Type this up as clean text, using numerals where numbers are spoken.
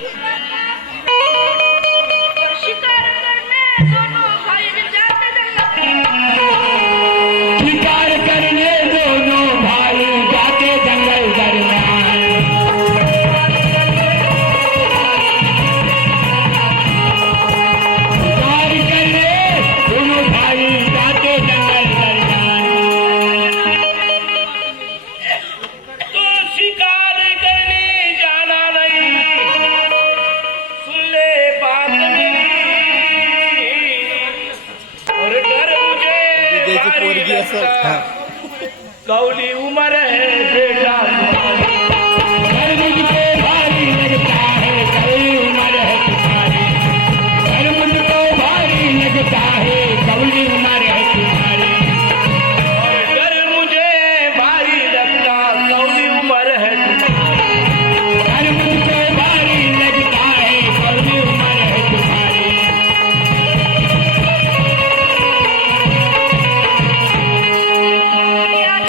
शिकार करने दोनों भाई जाते शिकार करने दोनों भाई जाते जंगल दरमियान। शिकार करने दोनों भाई जाते जंगल दरमियान। तो शिकार करने जाना नहीं, सुन ले बात मेरी, और डर मुझे भारी लगता, कौली उम्र है बेटा